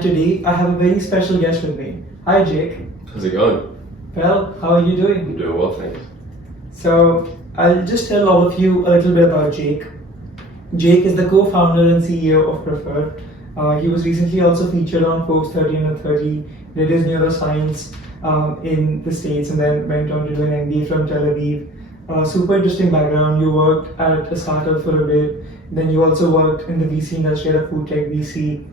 and today I have a very special guest with me. Hi Jake. How's it going? Well, how are you doing? I'm doing well, thanks. So, I'll just tell all of you a little bit about Jake. Jake is the co-founder and CEO of Prefer. He was recently also featured on Forbes 30 under 30, did his Neuroscience in the States, and then went on to do an MBA from Tel Aviv. Super interesting background. You worked at a startup for a bit, then you also worked in the VC industry at a FoodTech VC.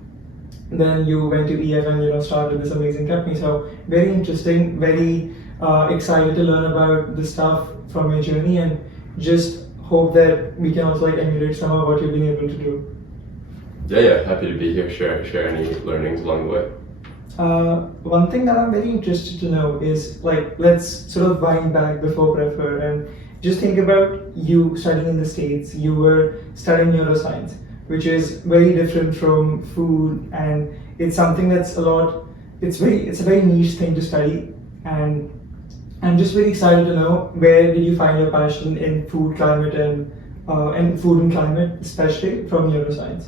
Then you went to EF and started this amazing company. So very interesting, very excited to learn about the stuff from your journey, and just hope that we can also emulate some of what you've been able to do. Yeah, happy to be here, share any learnings along the way. One thing that I'm very interested to know is let's sort of wind back before Prefer and just think about you studying in the States. You were studying neuroscience, which is very different from food, and it's something that's it's a very niche thing to study, and I'm just very excited to know, where did you find your passion in food, climate, and food and climate, especially from neuroscience?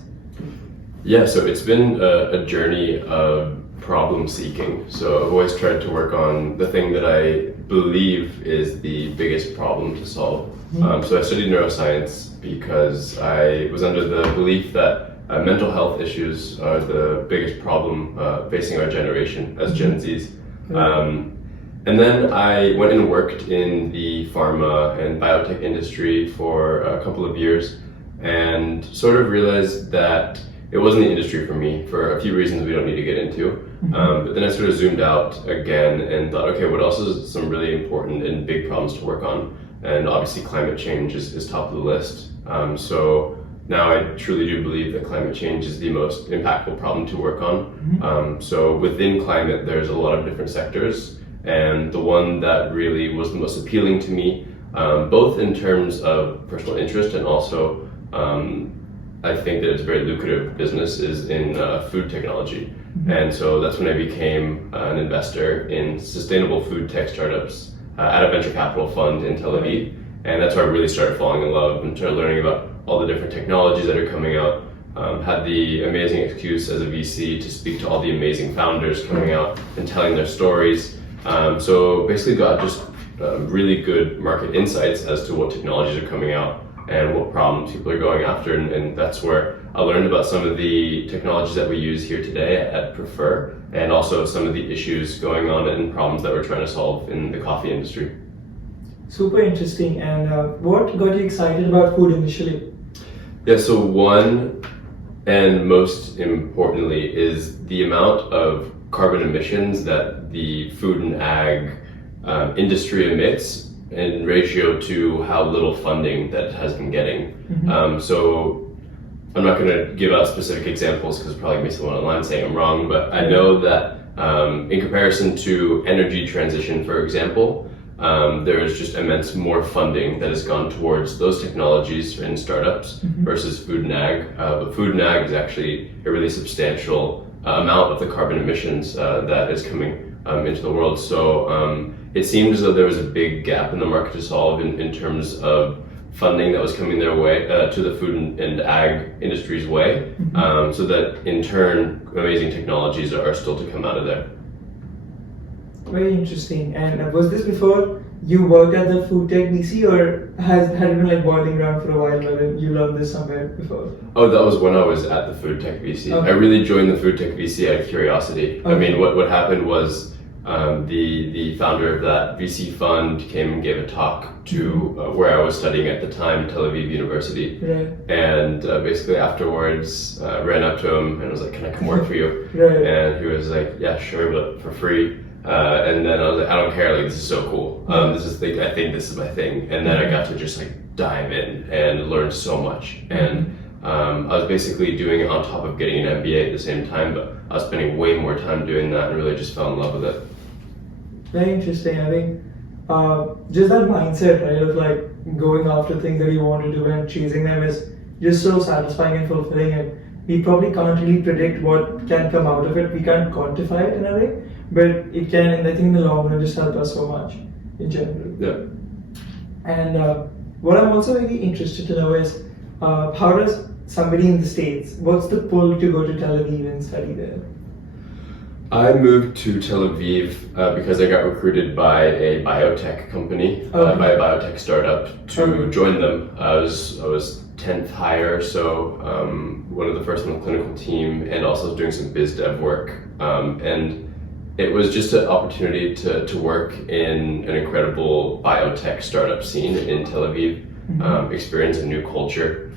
Yeah, so it's been a journey of problem seeking. So I've always tried to work on the thing that I believe is the biggest problem to solve. So I studied neuroscience because I was under the belief that mental health issues are the biggest problem facing our generation as Gen Zs. And then I went and worked in the pharma and biotech industry for a couple of years, and sort of realized that it wasn't the industry for me for a few reasons we don't need to get into. But then I sort of zoomed out again and thought, okay, what else is some really important and big problems to work on? And obviously climate change is top of the list. So now I truly do believe that climate change is the most impactful problem to work on. So within climate, there's a lot of different sectors. And the one that really was the most appealing to me, both in terms of personal interest and also I think that it's a very lucrative business, is in food technology. And so that's when I became an investor in sustainable food tech startups at a venture capital fund in Tel Aviv. And that's where I really started falling in love and started learning about all the different technologies that are coming out. Had the amazing excuse as a VC to speak to all the amazing founders coming out and telling their stories. So basically got just really good market insights as to what technologies are coming out and what problems people are going after, and that's where I learned about some of the technologies that we use here today at Prefer, and also some of the issues going on and problems that we're trying to solve in the coffee industry. Super interesting. And what got you excited about food initially? Yeah, so one, and most importantly, is the amount of carbon emissions that the food and ag industry emits in ratio to how little funding that it has been getting. So I'm not going to give out specific examples because probably be someone online saying I'm wrong, but I know that in comparison to energy transition, for example, there is just immense more funding that has gone towards those technologies and startups versus food and ag. But food and ag is actually a really substantial amount of the carbon emissions that is coming into the world. So it seemed as though there was a big gap in the market to solve in terms of funding that was coming their way to the food and ag industry's way, so that in turn amazing technologies are still to come out of there. Very interesting. And was this before you worked at the FoodTech VC, or had it been boiling around for a while, but then you learned this somewhere before? Oh, that was when I was at the FoodTech VC. Okay. I really joined the FoodTech VC out of curiosity. Okay. I mean, what happened was the founder of that VC fund came and gave a talk to where I was studying at the time, Tel Aviv University. Right. And basically afterwards, ran up to him and was like, "Can I come work for you?" Right. And he was like, "Yeah, sure, but for free." And then I was like, "I don't care, this is so cool. I think this is my thing." And then I got to just dive in and learn so much. And I was basically doing it on top of getting an MBA at the same time, but I was spending way more time doing that and really just fell in love with it. Very interesting. I think just that mindset, right, of going after things that you want to do and chasing them is just so satisfying and fulfilling. And we probably can't really predict what can come out of it. We can't quantify it in a way, but it can, and I think in the long run, just help us so much in general. Yeah. And what I'm also very interested to know is, how does somebody in the States, what's the pull to go to Tel Aviv and study there? I moved to Tel Aviv because I got recruited by a biotech company, by a biotech startup to join them. I was 10th hire, so one of the first on the clinical team, and also doing some biz dev work. And it was just an opportunity to work in an incredible biotech startup scene in Tel Aviv, experience a new culture.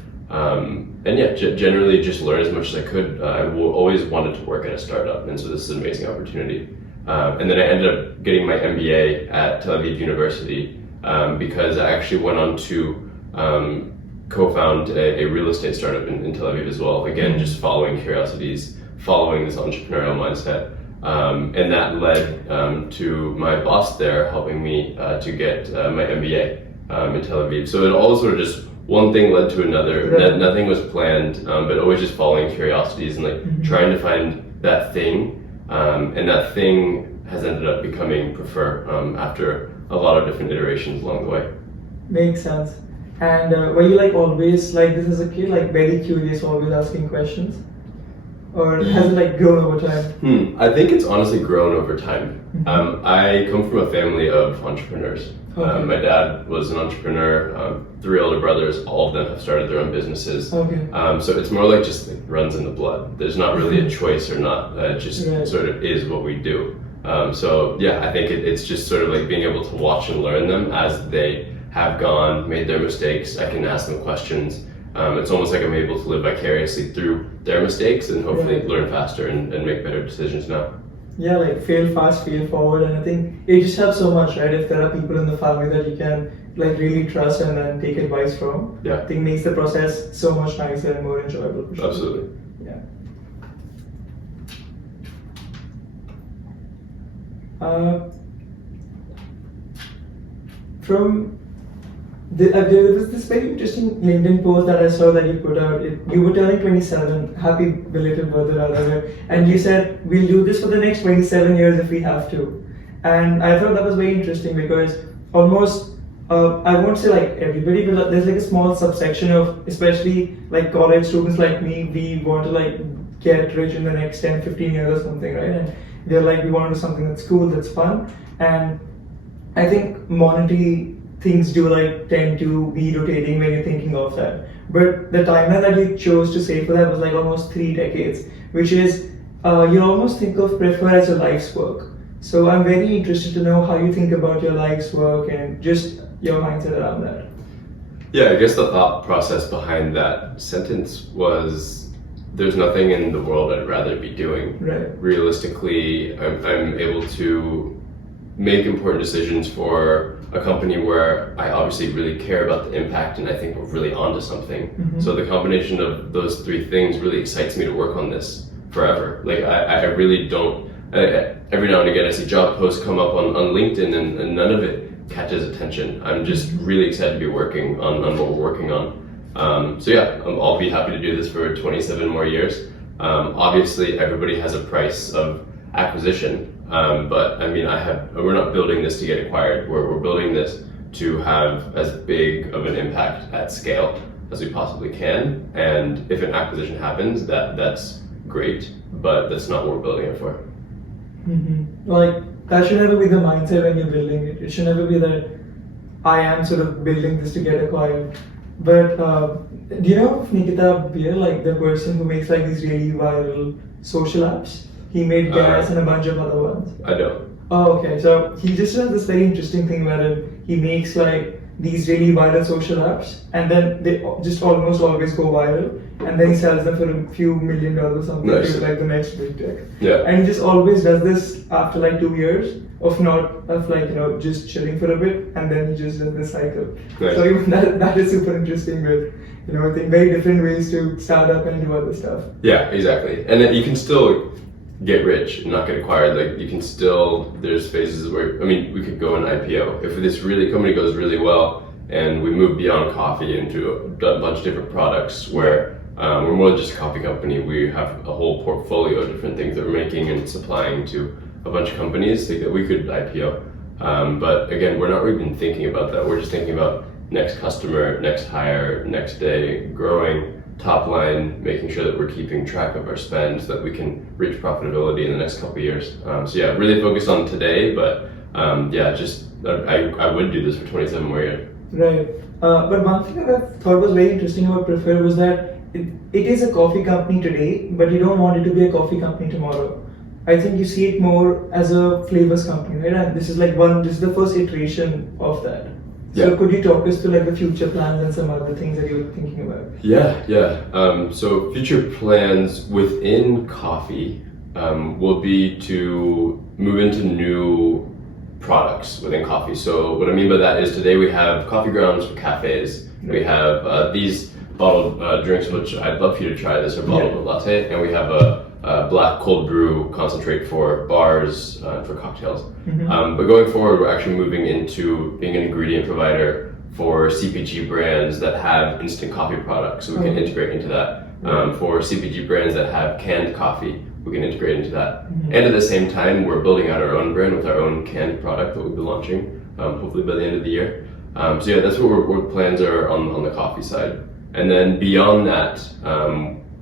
And yeah, generally just learn as much as I could. I always wanted to work at a startup, and so this is an amazing opportunity. And then I ended up getting my MBA at Tel Aviv University because I actually went on to co-found a real estate startup in Tel Aviv as well. Again, just following curiosities, following this entrepreneurial mindset. And that led to my boss there helping me to get my MBA in Tel Aviv. So it all sort of just one thing led to another. Right. Nothing was planned, but always just following curiosities and like trying to find that thing. And that thing has ended up becoming Prefer after a lot of different iterations along the way. Makes sense. And were you like always like this as a kid, like very curious, always asking questions? Or has it like grown over time? I think it's honestly grown over time. I come from a family of entrepreneurs. Okay. My dad was an entrepreneur, 3 older brothers, all of them have started their own businesses. Okay. So it's more like just like runs in the blood. There's not really a choice or not, it just sort of is what we do. So yeah, I think it's just sort of like being able to watch and learn them as they have gone, made their mistakes. I can ask them questions. It's almost like I'm able to live vicariously through their mistakes and hopefully learn faster and make better decisions now. Yeah, like fail fast, fail forward, and I think it just helps so much, right? If there are people in the family that you can like really trust and then take advice from, I think makes the process so much nicer and more enjoyable. For sure. Absolutely. Yeah. There was this very interesting LinkedIn post that I saw that you put out. You were turning 27, happy belated birthday rather, and you said, we'll do this for the next 27 years if we have to. And I thought that was very interesting because almost, I won't say like everybody, but there's like a small subsection of, especially like college students like me, we want to like get rich in the next 10, 15 years or something, right? And they're like, we want to do something that's cool, that's fun. And I think monetary things do like tend to be rotating when you're thinking of that. But the timeline that you chose to say for that was like almost 3 decades, which is, you almost think of Prefer as your life's work. So I'm very interested to know how you think about your life's work and just your mindset around that. Yeah, I guess the thought process behind that sentence was there's nothing in the world I'd rather be doing. Right. Realistically, I'm able to make important decisions for a company where I obviously really care about the impact and I think we're really onto something. So the combination of those 3 things really excites me to work on this forever. Like I really don't, every now and again I see job posts come up on LinkedIn and none of it catches attention. I'm just really excited to be working on what we're working on. So yeah, I'll be happy to do this for 27 more years. Obviously everybody has a price of acquisition. But I mean, we're not building this to get acquired. We're building this to have as big of an impact at scale as we possibly can. And if an acquisition happens, that's great, but that's not what we're building it for. Like, that should never be the mindset when you're building it. It should never be that I am sort of building this to get acquired. But do you know Nikita Beer, like the person who makes like these really viral social apps? He made Gas and a bunch of other ones. I don't. Oh, okay. So he just does this very interesting thing where he makes like these really viral social apps, and then they just almost always go viral, and then he sells them for a few $1 million or something to like the next big tech. Yeah. And he just always does this after like 2 years of like, you know, just chilling for a bit, and then he just does this cycle. Nice. So even that is super interesting, but you know, I think very different ways to start up and do other stuff. Yeah, exactly. And then you can still get rich and not get acquired. Like you can still, there's phases where, I mean, we could go an IPO. If this company goes really well and we move beyond coffee into a bunch of different products where we're more than just a coffee company, we have a whole portfolio of different things that we're making and supplying to a bunch of companies that we could IPO. But again, we're not even thinking about that. We're just thinking about next customer, next hire, next day, growing, top line, making sure that we're keeping track of our spend so that we can reach profitability in the next couple of years. So yeah, really focused on today, but I would do this for 27 more years. Right. But one thing that I thought was very interesting about Prefer was that it is a coffee company today, but you don't want it to be a coffee company tomorrow. I think you see it more as a flavors company, right? And this is the first iteration of that. So Yeah. could you talk us through like the future plans and some other things that you're thinking about? Yeah. So future plans within coffee will be to move into new products within coffee. So what I mean by that is today we have coffee grounds for cafes. We have these bottled drinks, which I'd love for you to try this, or bottled latte, and we have a black cold brew concentrate for bars for cocktails. But going forward, we're actually moving into being an ingredient provider for CPG brands that have instant coffee products, so we can integrate into that. For CPG brands that have canned coffee, we can integrate into that. And at the same time, we're building out our own brand with our own canned product that we'll be launching, hopefully by the end of the year. So yeah, that's what plans are on the coffee side. And then beyond that,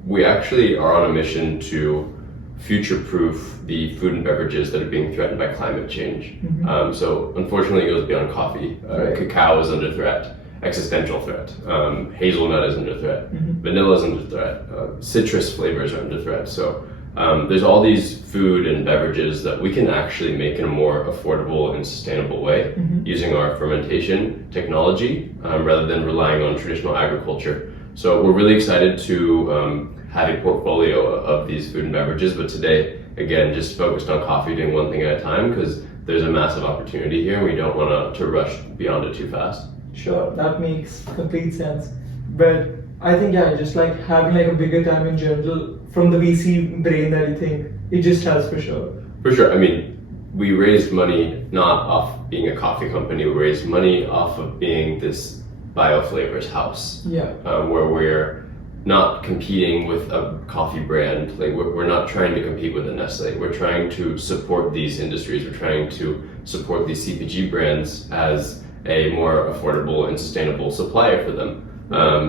we actually are on a mission to future-proof the food and beverages that are being threatened by climate change. So unfortunately, it goes beyond coffee. Cacao is under threat, existential threat. Hazelnut is under threat. Vanilla is under threat. Citrus flavors are under threat. So there's all these food and beverages that we can actually make in a more affordable and sustainable way using our fermentation technology rather than relying on traditional agriculture. So we're really excited to have a portfolio of these food and beverages, but today, again, just focused on coffee, doing one thing at a time, because there's a massive opportunity here and we don't want to rush beyond it too fast. Sure, that makes complete sense. But I think, yeah, just like having like a bigger time in general from the VC brain that you think, it just helps for sure. For sure. I mean, we raised money not off being a coffee company, we raised money off of being this bioflavors house. Where we're not competing with a coffee brand. Like we're not trying to compete with a Nestle. We're trying to support these industries. We're trying to support these CPG brands as a more affordable and sustainable supplier for them.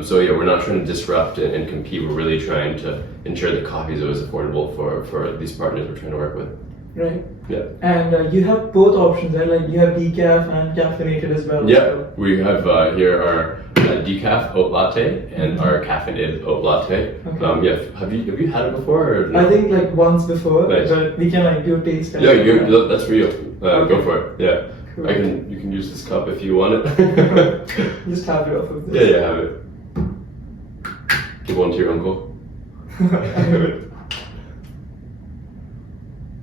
So yeah, we're not trying to disrupt and compete. We're really trying to ensure that coffee is always affordable for these partners we're trying to work with. Right. Yeah. And you have both options, right? Like you have decaf and caffeinated as well. Yeah, we have here our decaf oat latte and our caffeinated oat latte. Okay. Yeah, have you had it before? Or no? I think like once before, Nice. but we can like do a taste test. Yeah, that's for you. Go for it. Yeah. Cool. You can use this cup if you want it. Just have it off of this. Yeah, have it. Give one to your uncle.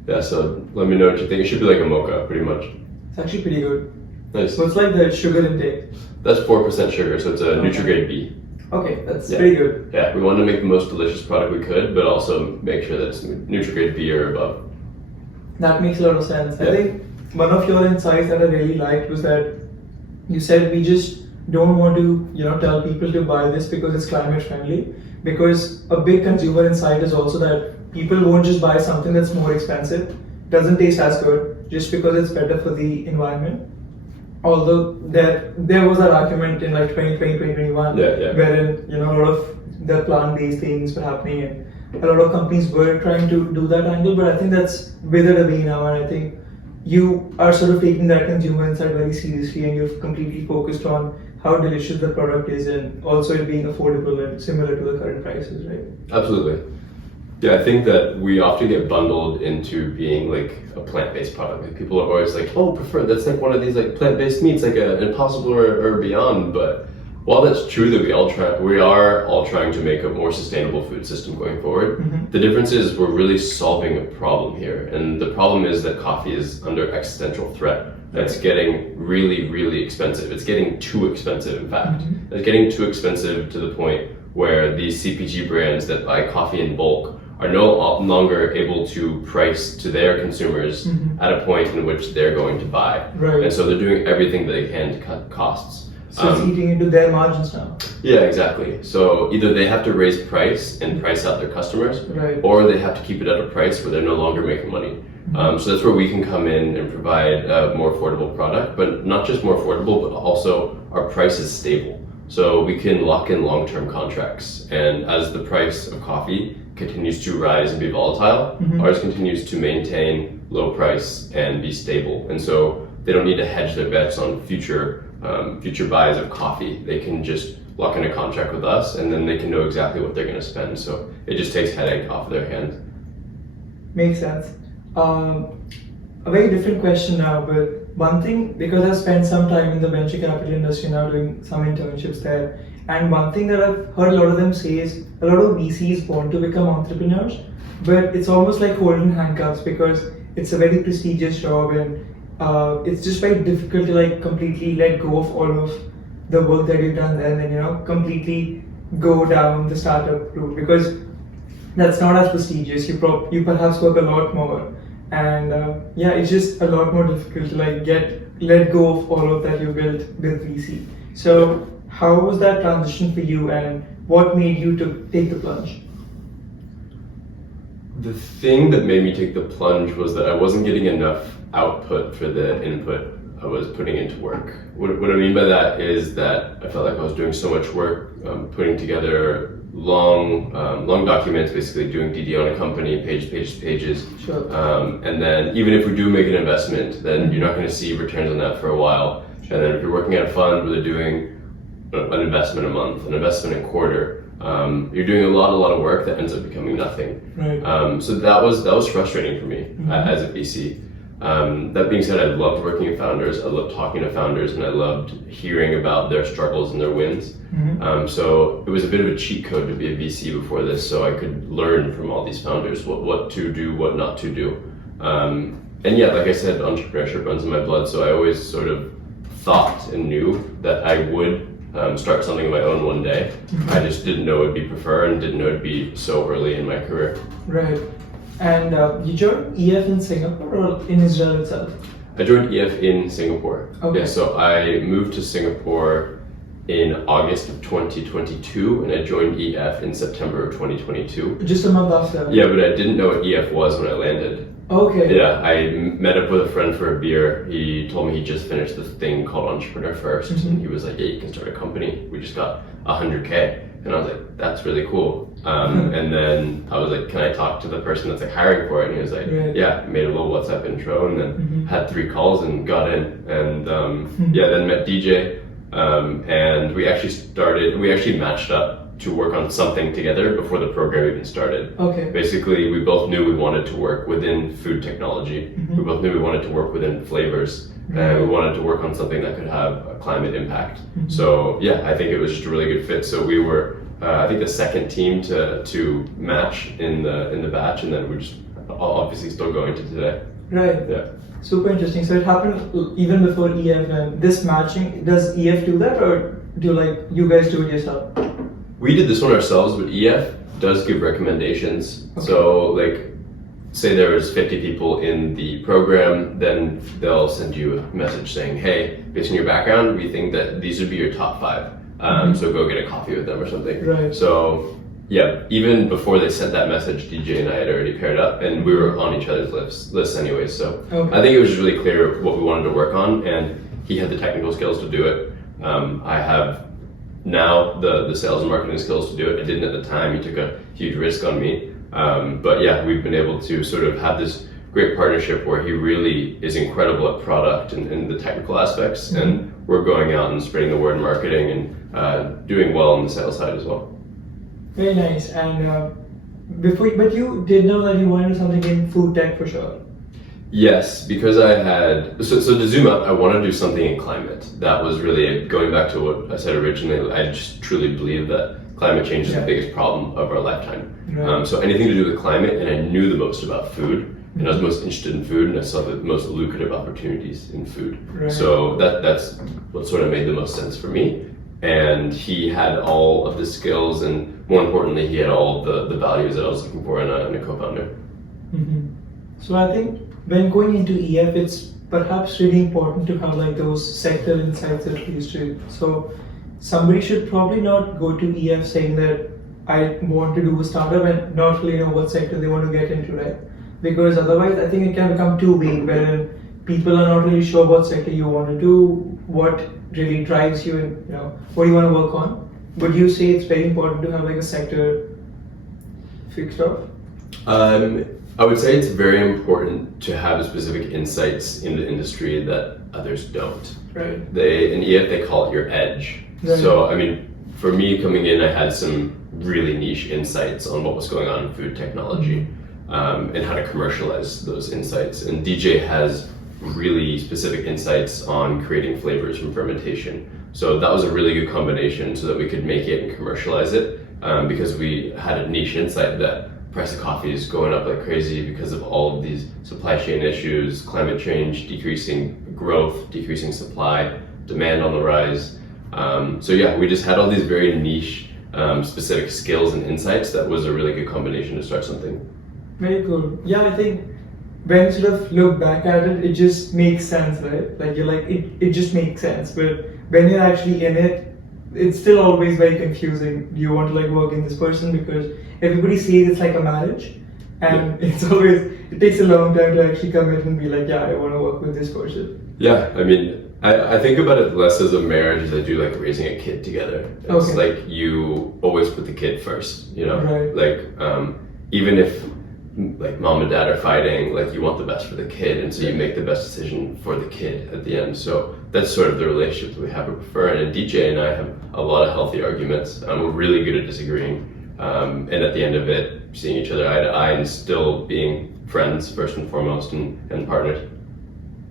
Yeah, so let me know what you think. It should be like a mocha, pretty much. It's actually pretty good. Nice. So it's like the sugar intake. That's 4% sugar, so it's a Okay. Nutrigrade B. Okay, that's pretty good. Yeah, we wanted to make the most delicious product we could, but also make sure that it's Nutrigrade B or above. That makes a lot of sense. Yeah. I think one of your insights that I really liked was that you said we just don't want to, tell people to buy this because it's climate friendly. Because a big consumer insight is also that people won't just buy something that's more expensive, doesn't taste as good, just because it's better for the environment. Although there was that argument in like 2020, 2021, wherein a lot of the plant-based things were happening and a lot of companies were trying to do that angle, but I think that's withered away now, and I think you are sort of taking that consumer insight very seriously and you've completely focused on how delicious the product is and also it being affordable and similar to the current prices, right? Absolutely. Yeah, I think that we often get bundled into being like a plant-based product. Like people are always like, oh, that's like one of these like plant-based meats, like an Impossible or Beyond. But while that's true that we are all trying to make a more sustainable food system going forward, the difference is we're really solving a problem here. And the problem is that coffee is under existential threat. That's getting really, really expensive. It's getting too expensive, in fact. It's getting too expensive to the point where these CPG brands that buy coffee in bulk are no longer able to price to their consumers at a point in which they're going to buy. Right. And so they're doing everything they can to cut costs. So it's eating into their margins now. Yeah, exactly. So either they have to raise price and price out their customers, right, or they have to keep it at a price where they're no longer making money. So that's where we can come in and provide a more affordable product, but not just more affordable, but also our price is stable. So we can lock in long-term contracts, and as the price of coffee continues to rise and be volatile, ours continues to maintain low price and be stable. And so they don't need to hedge their bets on future buys of coffee. They can just lock in a contract with us, and then they can know exactly what they're going to spend. So it just takes headache off their hands. Makes sense. A very different question now, but one thing, because I've spent some time in the venture capital industry now doing some internships there, and one thing that I've heard a lot of them say is a lot of VCs want to become entrepreneurs, but it's almost like holding handcuffs because it's a very prestigious job, and it's just very difficult to like completely let go of all of the work that you've done there, and then completely go down the startup route, because that's not as prestigious. You perhaps work a lot more, and it's just a lot more difficult to like let go of all of that you built with VC. So how was that transition for you, and what made you to take the plunge? The thing that made me take the plunge was that I wasn't getting enough output for the input I was putting into work. What I mean by that is that I felt like I was doing so much work, putting together long documents, basically doing DD on a company, pages. Sure. And then even if we do make an investment, then you're not going to see returns on that for a while. Sure. And then if you're working at a fund where they're doing an investment a month, an investment a quarter, you're doing a lot of work that ends up becoming nothing. Right. So that was frustrating for me as a VC. That being said, I loved working with founders, I loved talking to founders, and I loved hearing about their struggles and their wins. So it was a bit of a cheat code to be a VC before this, so I could learn from all these founders what to do, what not to do. And yeah, like I said, entrepreneurship runs in my blood, so I always sort of thought and knew that I would start something of my own one day. I just didn't know it'd be preferred and didn't know it'd be so early in my career. Right. And you joined EF in Singapore or in Israel itself? I joined EF in Singapore. Okay. Yeah, so I moved to Singapore in August of 2022, and I joined EF in September of 2022. Just a month after? Yeah, but I didn't know what EF was when I landed. Okay. Yeah, I met up with a friend for a beer. He told me he just finished this thing called Entrepreneur First, and he was like, "Yeah, you can start a company. We just got 100K." And I was like, "That's really cool." And then I was like, "Can I talk to the person that's like hiring for it?" And he was like, "Yeah." Made a little WhatsApp intro, and then had 3 calls and got in. And then met DJ, and we actually matched up to work on something together before the program even started. Okay. Basically, we both knew we wanted to work within food technology. We both knew we wanted to work within flavors, and we wanted to work on something that could have a climate impact. So yeah, I think it was just a really good fit. So we were, I think, the second team to match in the batch, and then we're just obviously still going to today. Right. Yeah. Super interesting. So it happened even before EF, and this matching, does EF do that, or do you guys do it yourself? We did this one ourselves, but EF does give recommendations. Okay. So say there was 50 people in the program, then they'll send you a message saying, "Hey, based on your background, we think that these would be your top 5. So go get a coffee with them or something." Right. So yeah, even before they sent that message, DJ and I had already paired up, and we were on each other's lists anyways. So I think it was just really clear what we wanted to work on, and he had the technical skills to do it. I have now the sales and marketing skills to do it. I didn't at the time. He took a huge risk on me. But yeah, we've been able to sort of have this great partnership where he really is incredible at product and the technical aspects, and we're going out and spreading the word in marketing and doing well on the sales side as well. Very nice. And but you did know that you wanted something in food tech for sure. Yes, because I had, so to zoom out, I want to do something in climate. That was really it. Going back to what I said originally, I just truly believe that climate change is the biggest problem of our lifetime. Right. So anything to do with climate, and I knew the most about food, and I was most interested in food, and I saw the most lucrative opportunities in food. Right. So that's what sort of made the most sense for me. And he had all of the skills, and more importantly, he had all of the values that I was looking for in a co-founder. So I think when going into EF, it's perhaps really important to have those sector insights at least. So somebody should probably not go to EF saying that I want to do a startup and not really know what sector they want to get into, right? Because otherwise I think it can become too big, wherein people are not really sure what sector you want to do, what really drives you, and what do you want to work on. Would you say it's very important to have like a sector fixed off? I would say it's very important to have specific insights in the industry that others don't. Right. In EF they call it your edge. Right. So I mean, for me coming in, I had some really niche insights on what was going on in food technology, and how to commercialize those insights. And DJ has really specific insights on creating flavors from fermentation. So that was a really good combination so that we could make it and commercialize it, because we had a niche insight that price of coffee is going up like crazy because of all of these supply chain issues, climate change, decreasing growth, decreasing supply, demand on the rise. So yeah, we just had all these very niche, specific skills and insights that was a really good combination to start something. Very cool. Yeah, I think when you sort of look back at it, it just makes sense, right? Like you're like, it just makes sense. But when you're actually in it, it's still always very confusing. Do you want to like work in this person? Because everybody says it's like a marriage, and it's always, it takes a long time to actually commit and be like, yeah, I want to work with this person. Yeah, I mean, I think about it less as a marriage as I do like raising a kid together. It's like you always put the kid first, Right. Like even if like mom and dad are fighting, like you want the best for the kid, and so you make the best decision for the kid at the end. So that's sort of the relationship that we have with Prefer. And DJ and I have a lot of healthy arguments. We're really good at disagreeing, and at the end of it, seeing each other eye to eye and still being friends first and foremost, and partners.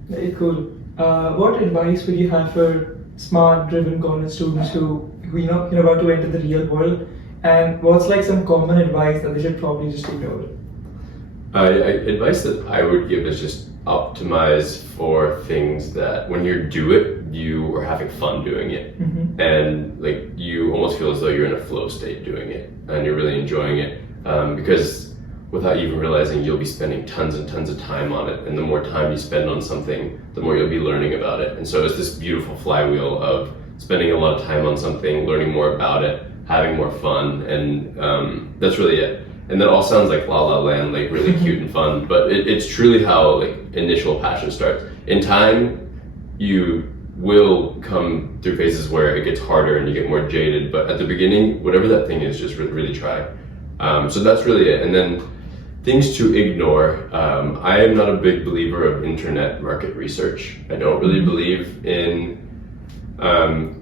Very cool. What advice would you have for smart, driven college students who you're about to enter the real world? And what's like some common advice that they should probably just ignore? Advice that I would give is just optimize for things that when you do it, you are having fun doing it, and like you almost feel as though you're in a flow state doing it, and you're really enjoying it, because without even realizing, you'll be spending tons and tons of time on it, and the more time you spend on something, the more you'll be learning about it. And so it's this beautiful flywheel of spending a lot of time on something, learning more about it, having more fun, and that's really it. And that all sounds like La La Land, like really cute and fun, but it's truly how like initial passion starts. In time, you will come through phases where it gets harder and you get more jaded, but at the beginning, whatever that thing is, just really try. So that's really it. And then things to ignore. I am not a big believer of internet market research. I don't really believe in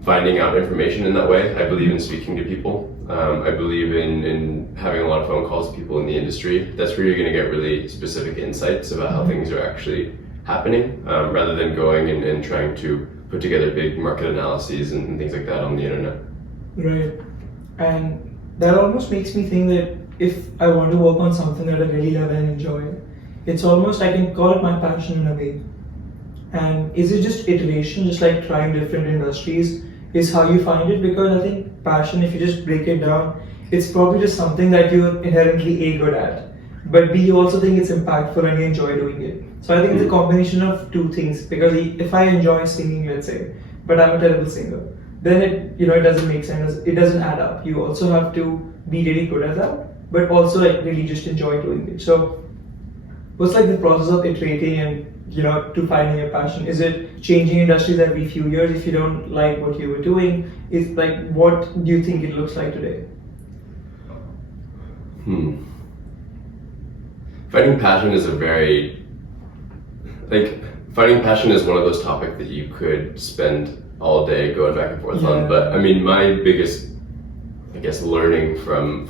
finding out information in that way. I believe in speaking to people. I believe in having a lot of phone calls with people in the industry. That's where you're going to get really specific insights about how things are actually happening, rather than going and trying to put together big market analyses and things like that on the internet. Right. And that almost makes me think that if I want to work on something that I really love and enjoy, it's almost, I can call it my passion in a way. And is it just iteration, just like trying different industries, is how you find it? Because I think passion, if you just break it down, it's probably just something that you're inherently A, good at, but B, you also think it's impactful and you enjoy doing it. So I think it's a combination of two things, because if I enjoy singing, let's say, but I'm a terrible singer, then it doesn't make sense, it doesn't add up. You also have to be really good at that, but also like really just enjoy doing it. So what's like the process of iterating and to finding your passion? Is it changing industries every few years if you don't like what you were doing? Is like, what do you think it looks like today? Finding passion is finding passion is one of those topics that you could spend all day going back and forth on. But I mean, my biggest, I guess, learning from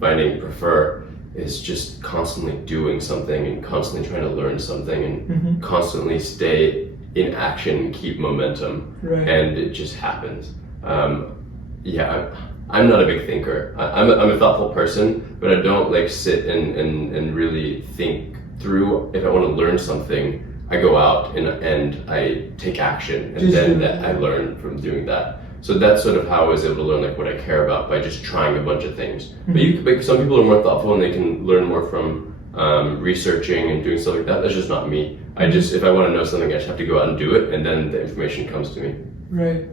finding Prefer is just constantly doing something and constantly trying to learn something and constantly stay in action and keep momentum. Right. And it just happens. I'm not a big thinker. I'm a thoughtful person, but I don't like sit and really think through. If I want to learn something, I go out and I take action, and then I learn from doing that. So that's sort of how I was able to learn like what I care about, by just trying a bunch of things. But some people are more thoughtful and they can learn more from researching and doing stuff like that. That's just not me. If I want to know something, I just have to go out and do it, and then the information comes to me. Right.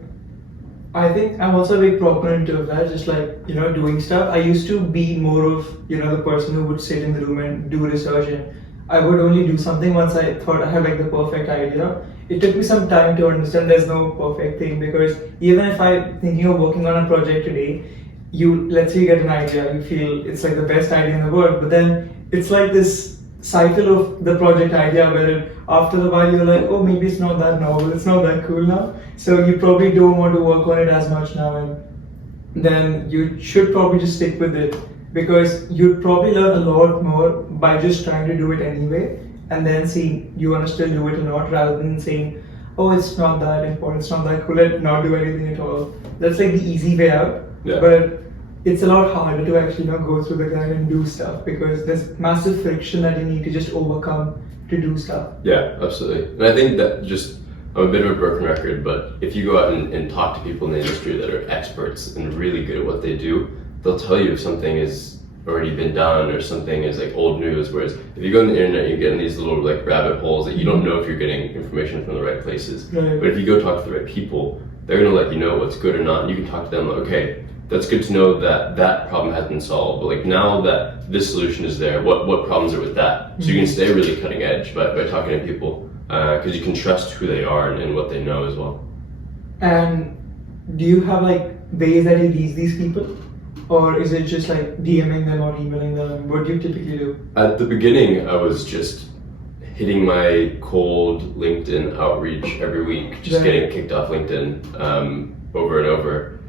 I think I'm also a big proponent of that, just like, doing stuff. I used to be more of, the person who would sit in the room and do research, and I would only do something once I thought I had like the perfect idea. It took me some time to understand there's no perfect thing, because even if I'm thinking of working on a project today, let's say you get an idea, you feel it's like the best idea in the world, but then it's like this cycle of the project idea where after a while you're like, oh, maybe it's not that novel, it's not that cool now. So you probably don't want to work on it as much now, and then you should probably just stick with it, because you'd probably learn a lot more by just trying to do it anyway and then seeing you want to still do it or not, rather than saying, oh, it's not that important, it's not that cool, and not do anything at all. That's like the easy way out. Yeah. But it's a lot harder to actually go through the grind and do stuff, because there's massive friction that you need to just overcome to do stuff. Yeah, absolutely. And I think that I'm a bit of a broken record, but if you go out and talk to people in the industry that are experts and really good at what they do, they'll tell you if something has already been done or something is like old news. Whereas if you go on the internet, you get in these little like rabbit holes that you don't know if you're getting information from the right places. Right. But if you go talk to the right people, they're gonna let you know what's good or not. And you can talk to them like, okay, that's good to know that that problem has been solved. But like now that this solution is there, what problems are with that? So you can stay really cutting edge by talking to people, because you can trust who they are and what they know as well. And do you have like ways that you reach these people? Or is it just like DMing them or emailing them? What do you typically do? At the beginning, I was just hitting my cold LinkedIn outreach every week, just getting kicked off LinkedIn over and over.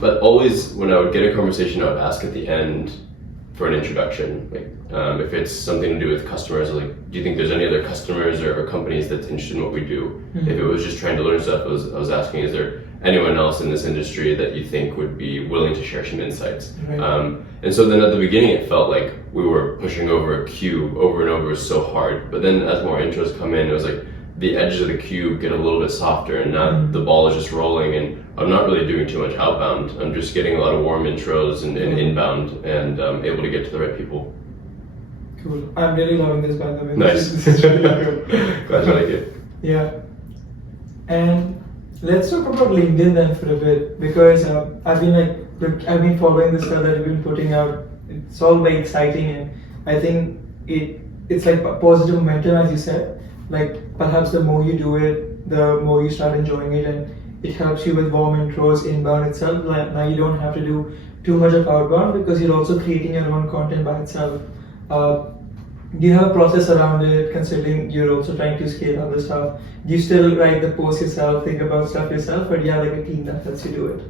But always when I would get a conversation, I would ask at the end for an introduction. Like if it's something to do with customers, like, do you think there's any other customers or companies that's interested in what we do? If it was just trying to learn stuff, I was asking, is there anyone else in this industry that you think would be willing to share some insights? Right. And so then at the beginning, it felt like we were pushing over a cube over and over so hard. But then as more intros come in, it was like the edges of the cube get a little bit softer, and now the ball is just rolling, and I'm not really doing too much outbound. I'm just getting a lot of warm intros and inbound, and able to get to the right people. Cool. I'm really loving this, by the way. Nice. This is really cool. Glad you like it. Yeah. And let's talk about LinkedIn then for a bit, because I've been following the stuff that you've been putting out. It's all very exciting, and I think it's like a positive momentum, as you said. Like perhaps the more you do it, the more you start enjoying it, and it helps you with warm intros, inbound itself. Like now you don't have to do too much of outbound, because you're also creating your own content by itself. Do you have a process around it, considering you're also trying to scale other stuff? Do you still write the posts yourself, think about stuff yourself, or do you have like a team that helps you do it?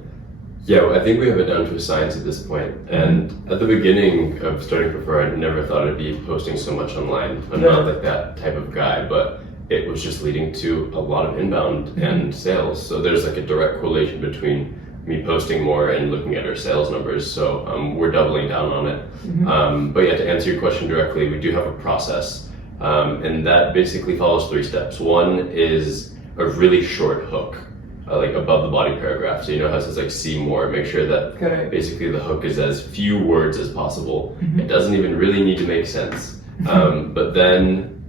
Yeah, I think we have it down to a science at this point. And at the beginning of starting Prefer, I never thought I'd be posting so much online. I'm not like that type of guy, but it was just leading to a lot of inbound and sales. So there's like a direct correlation between me posting more and looking at our sales numbers. So we're doubling down on it. But yeah, to answer your question directly, we do have a process. And that basically follows 3 steps. One is a really short hook, like above the body paragraph. So you know how it says like see more, make sure that basically the hook is as few words as possible. It doesn't even really need to make sense. But then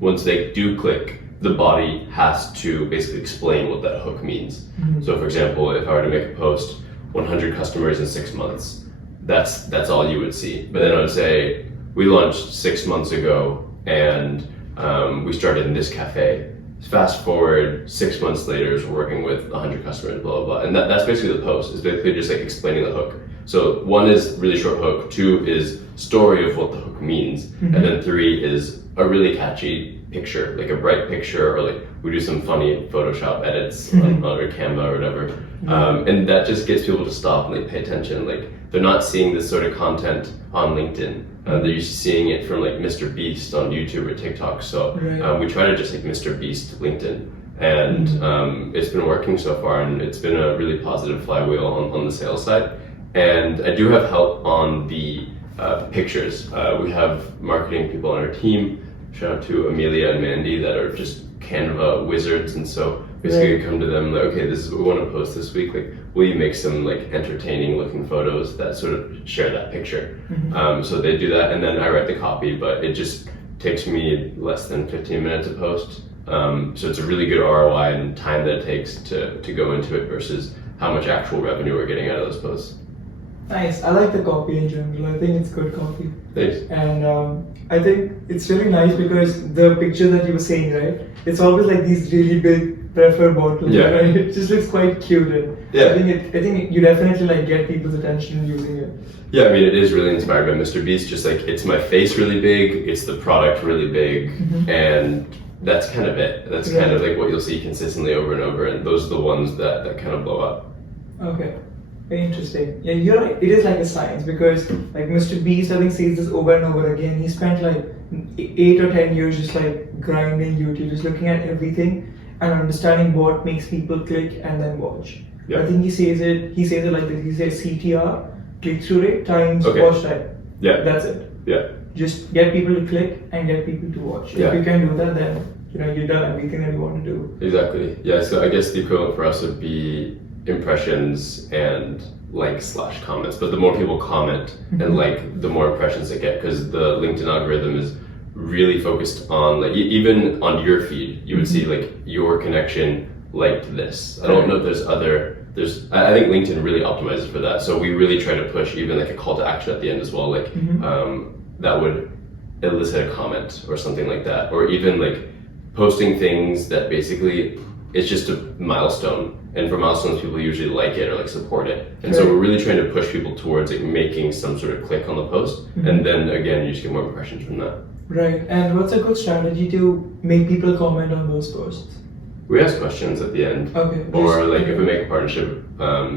once they do click, the body has to basically explain what that hook means. So for example, if I were to make a post, 100 customers in 6 months, that's all you would see. But then I would say, we launched 6 months ago, and we started in this cafe. Fast forward 6 months later, we're working with 100 customers, blah, blah, blah. And that's basically the post, is basically just like explaining the hook. So 1 is really short hook, 2 is story of what the hook means, and then 3 is a really catchy picture, like a bright picture, or like we do some funny Photoshop edits on or Canva or whatever. And that just gets people to stop and like pay attention. Like they're not seeing this sort of content on LinkedIn. They're used to seeing it from like Mr. Beast on YouTube or TikTok. So we try to just like Mr. Beast LinkedIn. And it's been working so far, and it's been a really positive flywheel on the sales side. And I do have help on the pictures. We have marketing people on our team. Shout out to Amelia and Mandy that are just Canva wizards, and so basically we come to them like, okay, this is what we want to post this week. Like, will you make some like entertaining looking photos that sort of share that picture? So they do that, and then I write the copy, but it just takes me less than 15 minutes to post. So it's a really good ROI and time that it takes to go into it versus how much actual revenue we're getting out of those posts. Nice. I like the copy in general. I think it's good copy. Thanks. And I think it's really nice because the picture that you were saying, right? It's always like these really big prefer bottles, Yeah. right? It just looks quite cute. And Yeah. I think you definitely like get people's attention using it. Yeah, I mean, it is really inspired by Mr. Beast. Just like it's my face really big, it's the product really big, and that's kind of it. That's kind of like what you'll see consistently over and over, and those are the ones that kind of blow up. Okay. Very interesting. Yeah, you're right. It is like a science because like Mr. Beast, I think says this over and over again. He spent like 8 or 10 years just like grinding YouTube, just looking at everything and understanding what makes people click and then watch. Yeah. I think he says it like this. He says CTR, click-through rate times Okay. watch time. Yeah. That's it. Yeah. Just get people to click and get people to watch. Yeah. If you can do that, then you've done everything that you want to do. Exactly. Yeah. So I guess the equivalent for us would be impressions and likes/comments. But the more people comment and like, the more impressions they get, because the LinkedIn algorithm is really focused on like even on your feed, you would see like your connection liked this. I don't know if I think LinkedIn really optimizes for that. So we really try to push even like a call to action at the end as well, like that would elicit a comment or something like that, or even like posting things that basically it's just a milestone, and for milestones people usually like it or like support it, and so we're really trying to push people towards like making some sort of click on the post, and then again you just get more impressions from that. Right. And what's a good strategy to make people comment on those posts? We ask questions at the end. Okay. Or like if we make a partnership,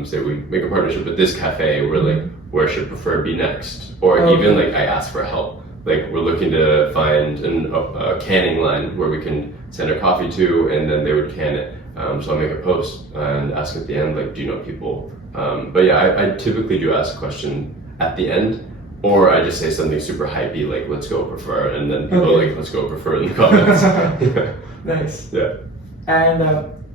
say we make a partnership with this cafe, we're like, where should Prefer be next? Or even like I ask for help. Like we're looking to find a canning line where we can send our coffee to, and then they would can it. So I'll make a post and ask at the end, like, do you know people? But yeah, I typically do ask a question at the end, or I just say something super hypey, like, let's go Prefer, and then people are like, let's go Prefer in the comments. Yeah. Nice. Yeah. And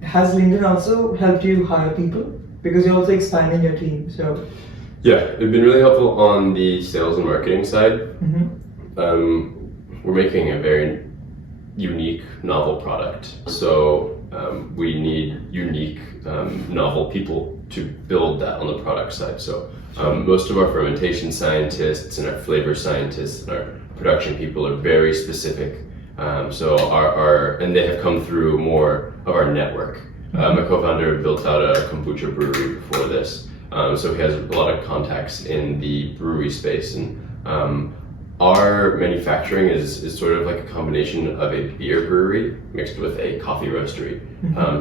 has LinkedIn also helped you hire people? Because you're also expanding your team, so. Yeah, it's been really helpful on the sales and marketing side. We're making a very unique, novel product. So we need unique, novel people to build that on the product side. So most of our fermentation scientists and our flavor scientists and our production people are very specific. So and they have come through more of our network. My co-founder built out a kombucha brewery before this. So he has a lot of contacts in the brewery space, and our manufacturing is sort of like a combination of a beer brewery mixed with a coffee roastery.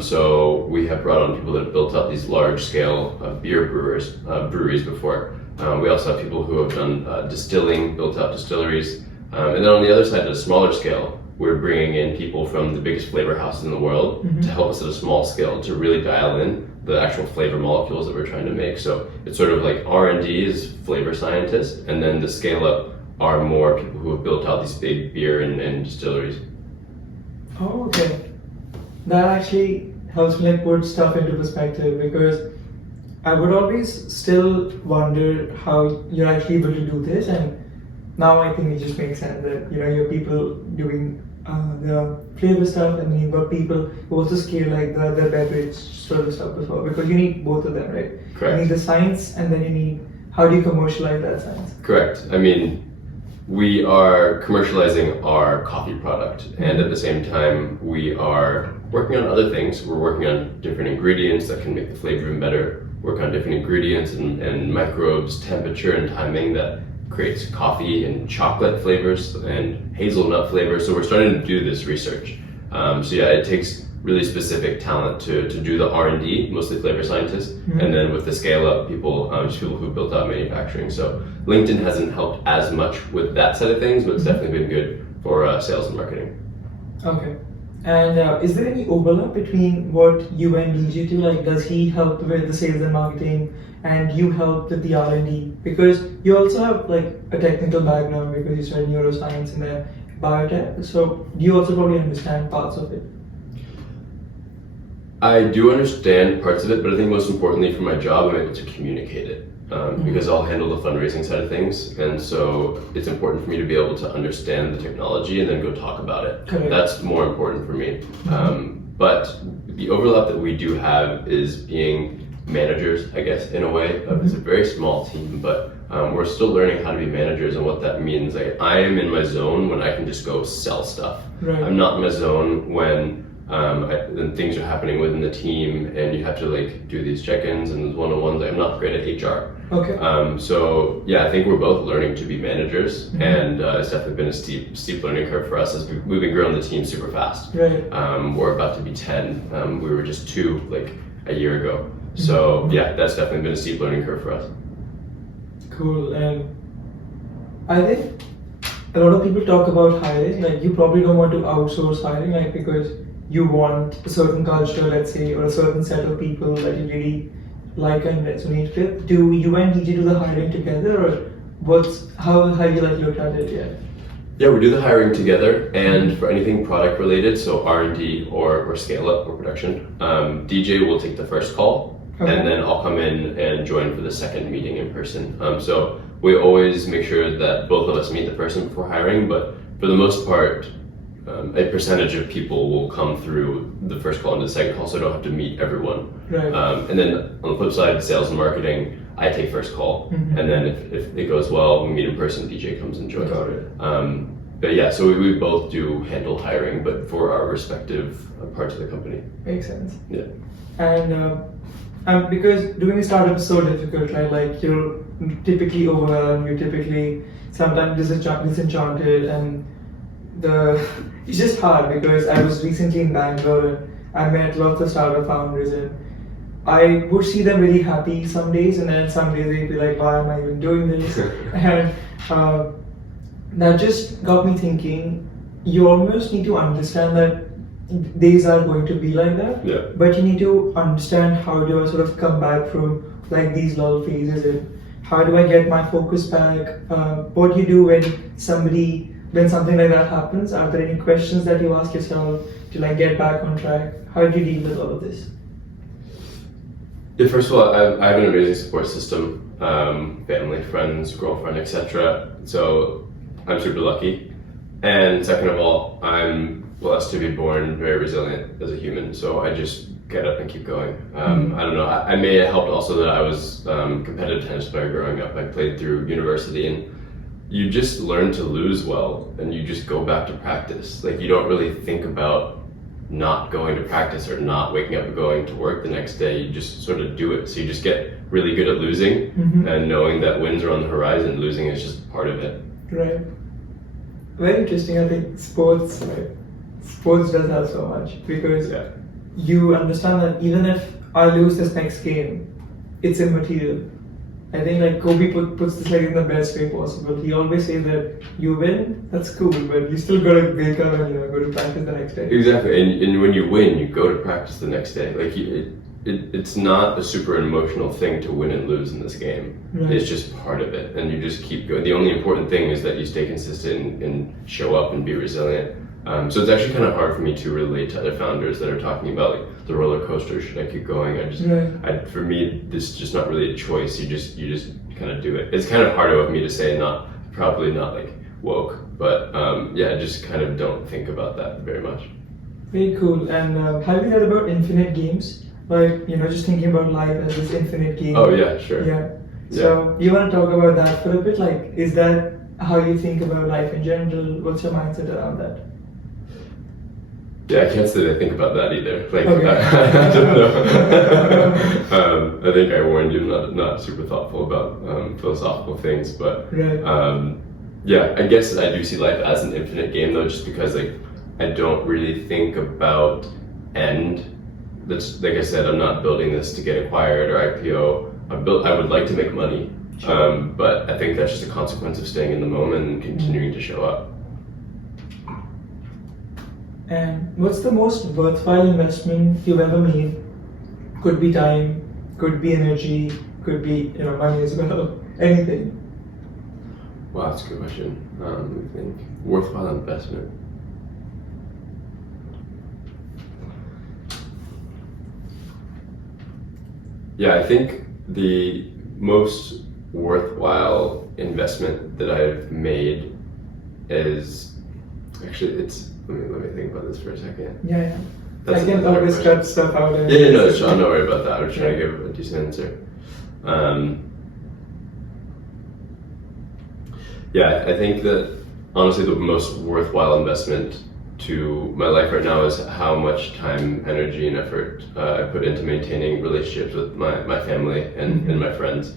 So we have brought on people that have built up these large scale beer breweries before. We also have people who have done distilling, built out distilleries. And then on the other side, at a smaller scale, we're bringing in people from the biggest flavor houses in the world to help us at a small scale to really dial in the actual flavor molecules that we're trying to make. So it's sort of like R&D is flavor scientists, and then the scale up are more people who have built out these big beer and distilleries. Oh, okay. That actually helps me like put stuff into perspective, because I would always still wonder how you're actually able to do this, and now I think it just makes sense that you have people doing the flavor stuff, and you've got people who also scale like the beverage sort of stuff as well, because you need both of them, right? Correct. You need the science, and then you need how do you commercialize that science? Correct. I mean, we are commercializing our coffee product, and at the same time we are working on other things. We're working on different ingredients that can make the flavor even better, work on different ingredients and microbes, temperature and timing that creates coffee and chocolate flavors and hazelnut flavors. So we're starting to do this research. So yeah, it takes really specific talent to do the R&D, mostly flavor scientists, and then with the scale up people, just people who built out manufacturing. So LinkedIn hasn't helped as much with that side of things, but it's definitely been good for sales and marketing. Okay. And is there any overlap between what you and DJ do? Like, does he help with the sales and marketing, and you help with the R&D? Because you also have like a technical background because you studied neuroscience and then biotech. So do you also probably understand parts of it? I do understand parts of it, but I think most importantly for my job, I'm able to communicate it. Because I'll handle the fundraising side of things, and so it's important for me to be able to understand the technology and then go talk about it. Correct. That's more important for me. But the overlap that we do have is being managers, I guess, in a way. It's a very small team, but we're still learning how to be managers and what that means. Like, I am in my zone when I can just go sell stuff. Right. I'm not in my zone when things are happening within the team and you have to like do these check-ins and one-on-ones. I'm not great at HR. Okay. So yeah, I think we're both learning to be managers, and it's definitely been a steep learning curve for us as we've been growing the team super fast. Right. We're about to be 10. We were just 2 like a year ago. So yeah, that's definitely been a steep learning curve for us. Cool. And I think a lot of people talk about hiring, like you probably don't want to outsource hiring, like because you want a certain culture, let's say, or a certain set of people that you really like and resonate with. Do you and DJ do the hiring together, or how have you like looked at it yet? Yeah, we do the hiring together, and for anything product related, so R&D or scale up or production, DJ will take the first call, and then I'll come in and join for the second meeting in person. So we always make sure that both of us meet the person before hiring, but for the most part, a percentage of people will come through the first call and the second call, so I don't have to meet everyone. Right. And then on the flip side, sales and marketing, I take first call, and then if it goes well, we meet in person, DJ comes and joins. Got it. But yeah, so we both do handle hiring, but for our respective parts of the company. Makes sense. Yeah. And because doing a startup is so difficult, right? Like you're typically overwhelmed, you're typically sometimes disenchanted, and it's just hard because I was recently in Bangalore and I met lots of startup founders, and I would see them really happy some days, and then some days they'd be like, why am I even doing this? And that just got me thinking, you almost need to understand that days are going to be like that, Yeah. but you need to understand how do I sort of come back from like these lull phases, and how do I get my focus back? What do you do when something like that happens? Are there any questions that you ask yourself to like get back on track? How do you deal with all of this? Yeah, first of all, I have an amazing support system, family, friends, girlfriend, etc. So I'm super lucky. And second of all, I'm blessed to be born very resilient as a human. So I just get up and keep going. I don't know, I may have helped also that I was a competitive tennis player growing up. I played through university, and you just learn to lose well, and you just go back to practice. Like, you don't really think about not going to practice or not waking up and going to work the next day. You just sort of do it. So you just get really good at losing, and knowing that wins are on the horizon. Losing is just part of it. Right. Very interesting. I think sports does that so much, because you understand that even if I lose this next game, it's immaterial. I think like Kobe puts this like in the best way possible. He always says that you win, that's cool, but you still gotta wake up and go to practice the next day. Exactly, and when you win, you go to practice the next day. Like, it's not a super emotional thing to win and lose in this game. Right. It's just part of it, and you just keep going. The only important thing is that you stay consistent and show up and be resilient. So it's actually kind of hard for me to relate to other founders that are talking about like the roller coaster. Should I keep going? For me, this is just not really a choice. You just kind of do it. It's kind of harder of me to say, probably not like woke, but I just kind of don't think about that very much. Very cool. And have you heard about infinite games? Like, just thinking about life as this infinite game. Oh yeah, sure. Yeah. So you want to talk about that for a bit? Like, is that how you think about life in general? What's your mindset around that? Yeah, I can't say that I think about that either. Like, okay. I don't know. I think I warned you, not super thoughtful about philosophical things, but I guess I do see life as an infinite game though, just because like I don't really think about end. That's like I said, I'm not building this to get acquired or IPO. I would like to make money, but I think that's just a consequence of staying in the moment and continuing to show up. And what's the most worthwhile investment you've ever made? Could be time, could be energy, could be money as well. Anything. Wow, that's a good question. Let me think. Worthwhile investment. Yeah, I think the most worthwhile investment that I've made is actually let me think about this for a second. Yeah. I can another always question. cut stuff out. Yeah, no, Sean, don't worry about that. I was trying to give a decent answer. Yeah, I think that honestly the most worthwhile investment to my life right now is how much time, energy, and effort I put into maintaining relationships with my family and my friends.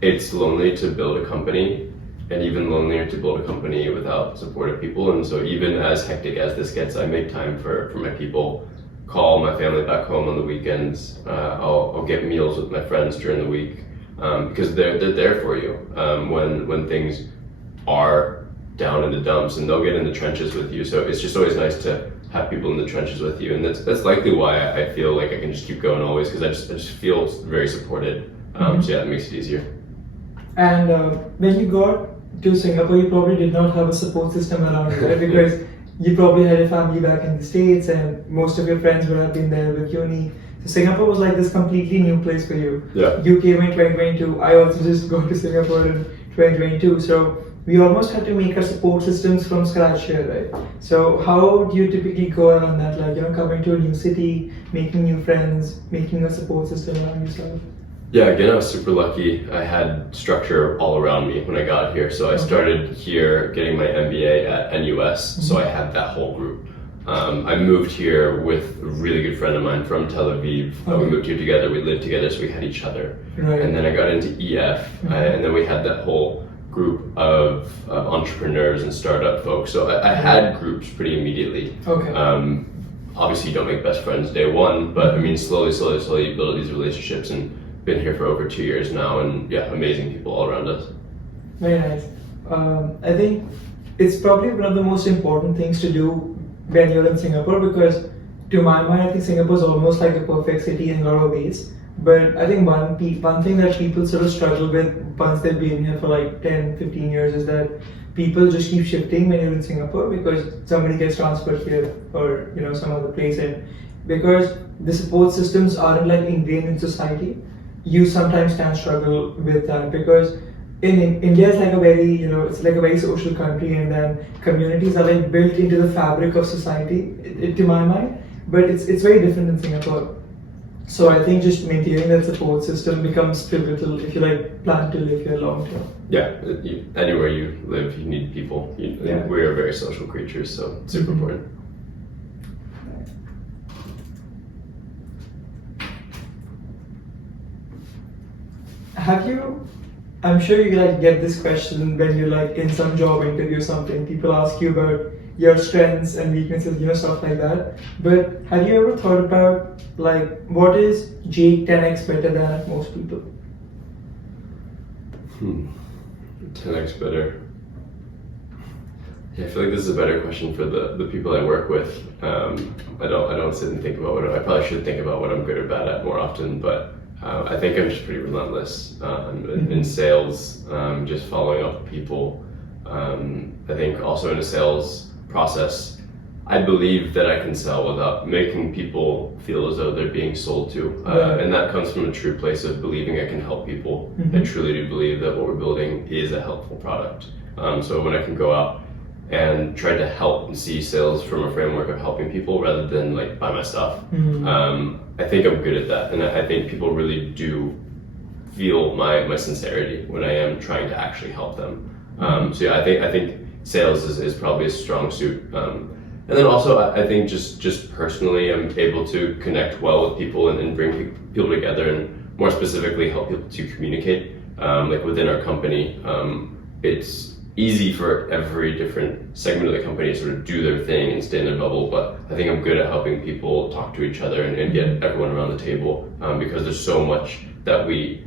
It's lonely to build a company, and even lonelier to build a company without supportive people. And so even as hectic as this gets, I make time for my people, call my family back home on the weekends. I'll get meals with my friends during the week, because they're there for you when things are down in the dumps, and they'll get in the trenches with you. So it's just always nice to have people in the trenches with you, and that's likely why I feel like I can just keep going always, because I just feel very supported. So yeah, it makes it easier. And when you got to Singapore, you probably did not have a support system around you, right? Because you probably had a family back in the States, and most of your friends would have been there with uni. So Singapore was like this completely new place for you. Yeah. You came in 2022. I also just got to Singapore in 2022. So we almost had to make our support systems from scratch here, right? So how do you typically go around that? Like, coming to a new city, making new friends, making a support system around yourself? Yeah, again, I was super lucky. I had structure all around me when I got here. So I started here getting my MBA at NUS, so I had that whole group. I moved here with a really good friend of mine from Tel Aviv. We moved here together, we lived together, so we had each other. Right. And then I got into EF, and then we had that whole group of entrepreneurs and startup folks. So I had groups pretty immediately. Okay. Obviously, you don't make best friends day one, but I mean, slowly you build these relationships, and been here for over 2 years now, and yeah, amazing people all around us. Very nice. I think it's probably one of the most important things to do when you're in Singapore, because to my mind, I think Singapore is almost like the perfect city in a lot of ways. But I think one thing that people sort of struggle with once they've been here for like 10, 15 years is that people just keep shifting when you're in Singapore, because somebody gets transferred here or some other place, and because the support systems aren't like ingrained in society, you sometimes can struggle with that, because in India it's like a very it's like a very social country, and then communities are like built into the fabric of society, to my mind. But it's very different in Singapore. So I think just maintaining that support system becomes pivotal if you plan to live here long term. Yeah, anywhere you live, you need people. We are very social creatures, so it's super important. Have you? I'm sure you get this question when you're in some job interview or something. People ask you about your strengths and weaknesses, stuff like that. But have you ever thought about what is Jake 10x better than at most people? 10x better. Yeah, I feel like this is a better question for the people I work with. I don't sit and think about I probably should think about what I'm good or bad at more often, but I think I'm just pretty relentless in sales, just following up with people. I think also in a sales process, I believe that I can sell without making people feel as though they're being sold to. And that comes from a true place of believing I can help people. I truly do believe that what we're building is a helpful product. So when I can go out and try to help and see sales from a framework of helping people rather than buy my stuff, I think I'm good at that. And I think people really do feel my sincerity when I am trying to actually help them. So yeah, I think sales is probably a strong suit. And then also I think just personally I'm able to connect well with people and bring people together, and more specifically help people to communicate. Within our company, it's easy for every different segment of the company to sort of do their thing and stay in their bubble, but I think I'm good at helping people talk to each other and get everyone around the table, because there's so much that we're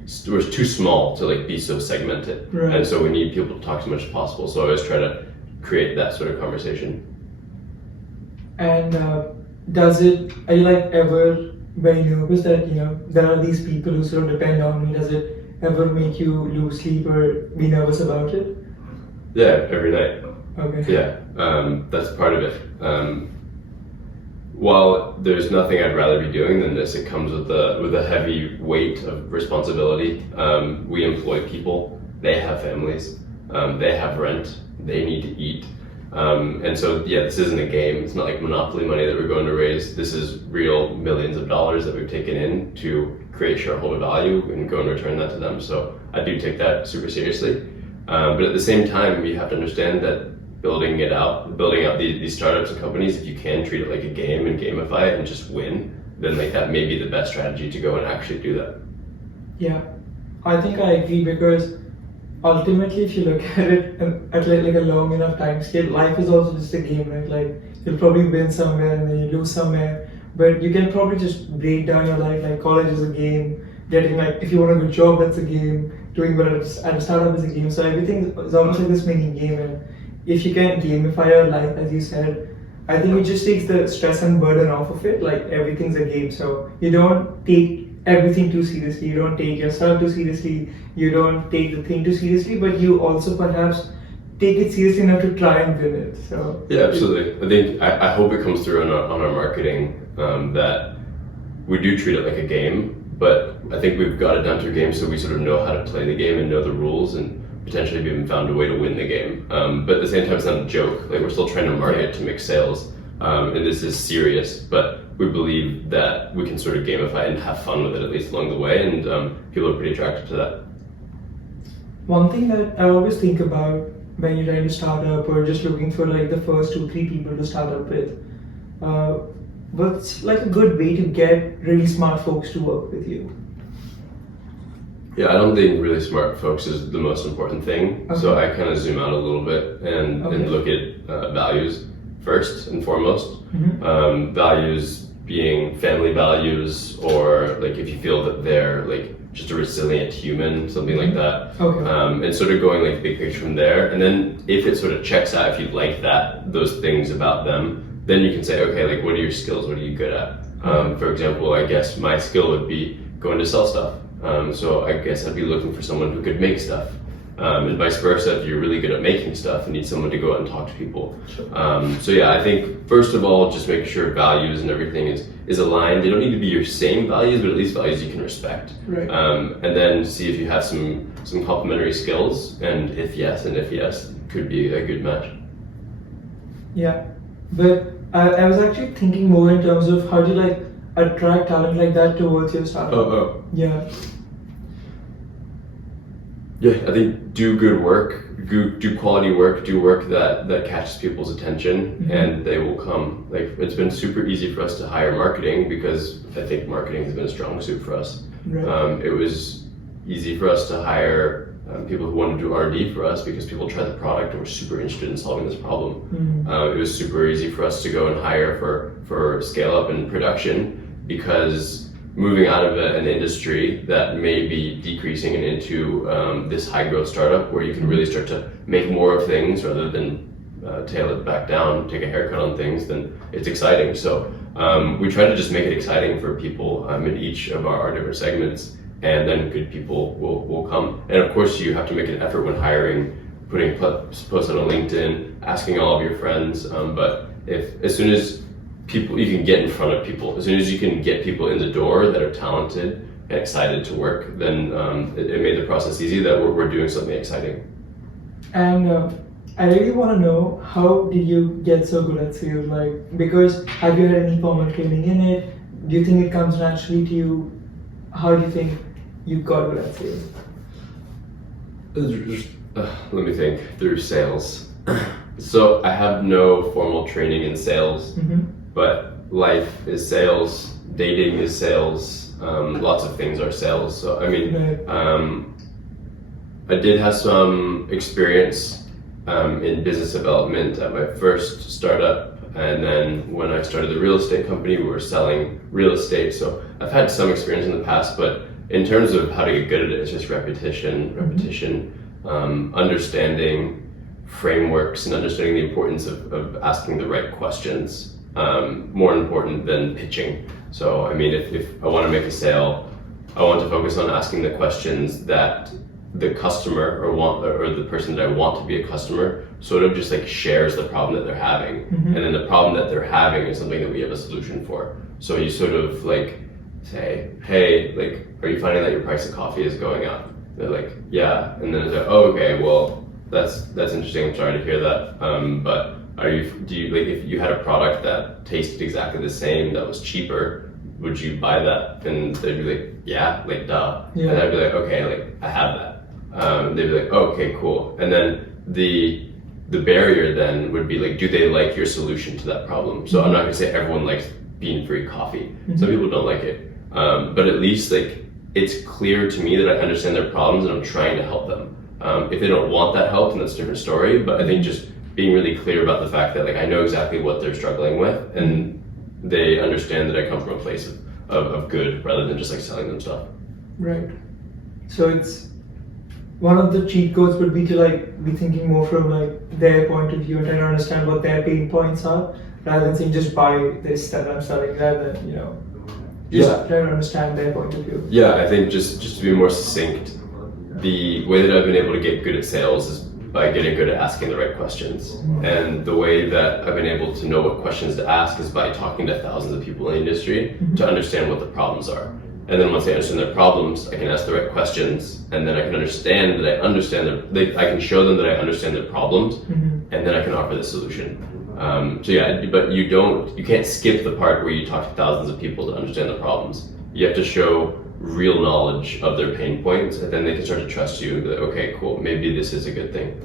too small to be so segmented, and so we need people to talk as much as possible. So I always try to create that sort of conversation. And are you ever very nervous that there are these people who sort of depend on me? Does it ever make you lose sleep or be nervous about it? Yeah, every night. Okay. Yeah, that's part of it. While there's nothing I'd rather be doing than this, it comes with a heavy weight of responsibility. We employ people, they have families, they have rent, they need to eat. And so, yeah, this isn't a game. It's not like monopoly money that we're going to raise. This is real millions of dollars that we've taken in to create shareholder value and go and return that to them. So I do take that super seriously. But at the same time, you have to understand that building out these startups and companies, if you can treat it like a game and gamify it and just win, then like that may be the best strategy to go and actually do that. Yeah, I think I agree, because ultimately, if you look at it at like a long enough time scale, life is also just a game, right? Like you'll probably win somewhere and then you lose somewhere, but you can probably just break down your life. Like college is a game, getting like if you want a good job, that's a game, doing well at a startup is a game. So everything is almost like this mini game, and if you can gamify your life, as you said, I think it just takes the stress and burden off of it. Like everything's a game, so you don't take everything too seriously, you don't take yourself too seriously, you don't take the thing too seriously, but you also perhaps take it seriously enough to try and win it. So yeah, absolutely. I hope it comes through on our marketing, that we do treat it like a game, but I think we've got it down to a game so we sort of know how to play the game and know the rules, and potentially have even found a way to win the game. But at the same time, it's not a joke. Like we're still trying to market to make sales, and this is serious, but we believe that we can sort of gamify and have fun with it, at least along the way, and people are pretty attracted to that. One thing that I always think about when you're trying to start up or just looking for like the first 2-3 people to start up with, what's like a good way to get really smart folks to work with you? Yeah, I don't think really smart folks is the most important thing. Okay. So I kind of zoom out a little bit and look at values first and foremost. Mm-hmm. Values being family values, or like if you feel that they're like just a resilient human, something like that. Okay. And sort of going like big picture from there. And then if it sort of checks out, if you like those things about them, then you can say, okay, like what are your skills? What are you good at? For example, I guess my skill would be going to sell stuff. So I guess I'd be looking for someone who could make stuff. And vice versa, if you're really good at making stuff and need someone to go out and talk to people. Sure. So yeah, I think first of all, just make sure values and everything is aligned. They don't need to be your same values, but at least values you can respect. Right. And then see if you have some complementary skills, and if yes, could be a good match. Yeah, but I was actually thinking more in terms of how do you like attract talent like that towards your startup? Yeah. Yeah, I think do good work, do quality work, do work that catches people's attention, mm-hmm. and they will come. Like it's been super easy for us to hire marketing because I think marketing has been a strong suit for us. Right. It was easy for us to hire people who wanted to do R&D for us because people tried the product and were super interested in solving this problem. Mm-hmm. It was super easy for us to go and hire for scale up and production because moving out of an industry that may be decreasing and into this high growth startup where you can really start to make more of things rather than tail it back down, take a haircut on things, then it's exciting. So we try to just make it exciting for people in each of our different segments, and then good people will come. And of course you have to make an effort when hiring, putting posts on LinkedIn, asking all of your friends, but as soon as you can get in front of people. As soon as you can get people in the door that are talented and excited to work, then it made the process easy that we're doing something exciting. And I really want to know, how did you get so good at sales? Like, because have you had any formal training in it? Do you think it comes naturally to you? How do you think you got good at sales? Let me think. Through sales. So I have no formal training in sales. Mm-hmm. But life is sales, dating is sales, lots of things are sales. So I mean, I did have some experience in business development at my first startup, and then when I started the real estate company, we were selling real estate. So I've had some experience in the past, but in terms of how to get good at it, it's just repetition, understanding frameworks and understanding the importance of asking the right questions. More important than pitching. So I mean, if I want to make a sale, I want to focus on asking the questions that the customer or the person that I want to be a customer sort of just like shares the problem that they're having. Mm-hmm. And then the problem that they're having is something that we have a solution for. So you sort of like say, hey, like, are you finding that your price of coffee is going up? They're like, yeah. And then it's like, oh, okay, well, that's interesting. I'm sorry to hear that. But Do you like, if you had a product that tasted exactly the same that was cheaper, would you buy that? And they'd be like, yeah, like duh. Yeah. And I'd be like, okay, like I have that. They'd be like, oh, okay, cool. And then the barrier then would be like, do they like your solution to that problem? So I'm not gonna say everyone likes bean-free coffee. Some people don't like it, but at least like it's clear to me that I understand their problems and I'm trying to help them. If they don't want that help, then that's a different story. But I think just being really clear about the fact that like I know exactly what they're struggling with, and they understand that I come from a place of good rather than just like selling them stuff. Right. So it's one of the cheat codes would be to like be thinking more from like their point of view and trying to understand what their pain points are, rather than saying just buy this that I'm selling, rather than just try to understand their point of view. Yeah, I think just to be more succinct, the way that I've been able to get good at sales is by getting good at asking the right questions. And the way that I've been able to know what questions to ask is by talking to thousands of people in the industry to understand what the problems are. And then once I understand their problems, I can ask the right questions, and then I can understand that I can show them that I understand their problems, and then I can offer the solution. So yeah, but you can't skip the part where you talk to thousands of people to understand the problems. You have to show real knowledge of their pain points, and then they can start to trust you and be like, okay, cool, maybe this is a good thing.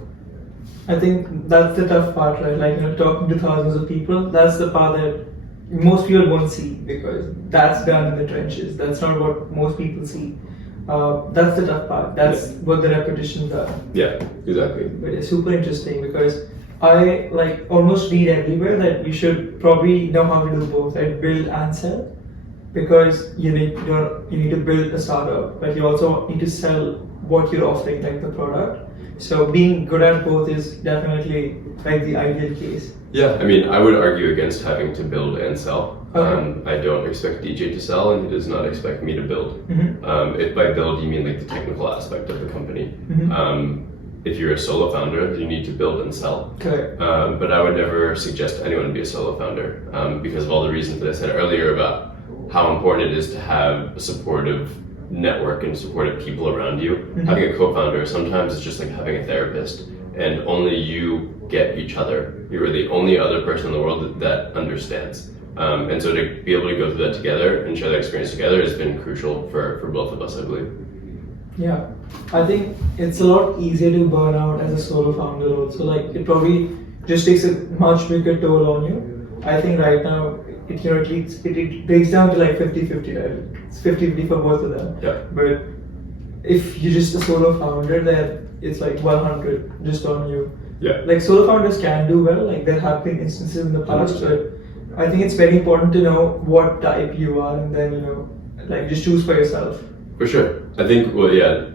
I think that's the tough part, right? Like, talking to thousands of people, that's the part that most people won't see, because that's done in the trenches. That's not what most people see. That's the tough part. That's what the repetitions are. Yeah, exactly. But it's super interesting, because I like almost read everywhere that you should probably know how to do both, right? Build and sell. Because you need to build a startup, but you also need to sell what you're offering, like the product. So being good at both is definitely like the ideal case. Yeah, I mean, I would argue against having to build and sell. Okay. I don't expect DJ to sell, and he does not expect me to build. If by build you mean like the technical aspect of the company. If you're a solo founder, you need to build and sell. Correct. But I would never suggest anyone to be a solo founder because of all the reasons that I said earlier about how important it is to have a supportive network and supportive people around you. Having a co-founder, sometimes it's just like having a therapist, and only you get each other. You're the only other person in the world that understands. And so to be able to go through that together and share that experience together has been crucial for both of us, I believe. Yeah, I think it's a lot easier to burn out as a solo founder also. Like, it probably just takes a much bigger toll on you. I think right now, it breaks down to like 50-50, right? It's 50-50 for both of them. Yeah. But if you're just a solo founder, then it's like 100 just on you. Yeah. Like, solo founders can do well, like there have been instances in the past, 100%. but I think it's very important to know what type you are, and then, like, just choose for yourself. For sure. I think, well, yeah,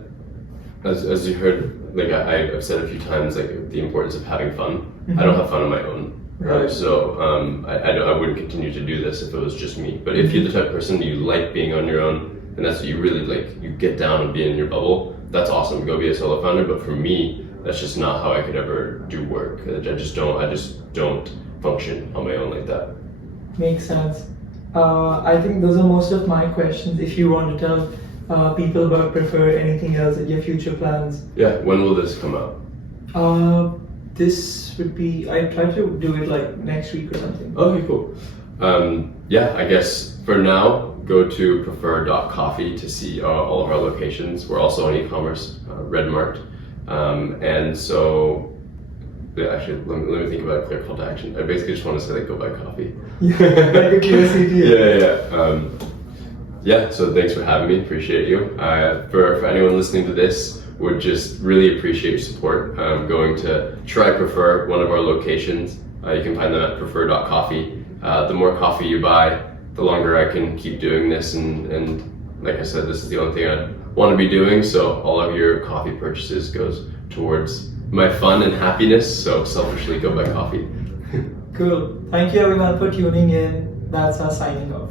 as you heard, like I've said a few times, like the importance of having fun. I don't have fun on my own. Right. So I wouldn't continue to do this if it was just me. But if you're the type of person you like being on your own, and that's what you really like, you get down and be in your bubble, that's awesome. Go be a solo founder. But for me, that's just not how I could ever do work. I just don't function on my own like that. Makes sense. I think those are most of my questions. If you want to tell people about Prefer, anything else, your future plans. Yeah, when will this come out? This would be, I try to do it like next week or something. Okay, cool. Yeah, I guess for now, go to prefer.coffee to see all of our locations. We're also on e-commerce, Red Marked. And so, actually, let me think about a clear call to action. I basically just want to say, like, go buy coffee. Yeah, like a clear CTA. Yeah, so thanks for having me. Appreciate you. For anyone listening to this, would just really appreciate your support. Going to try Prefer, one of our locations. You can find them at prefer.coffee. The more coffee you buy, the longer I can keep doing this. And like I said, this is the only thing I want to be doing. So all of your coffee purchases goes towards my fun and happiness. So selfishly, go buy coffee. Cool. Thank you everyone for tuning in. That's our signing off.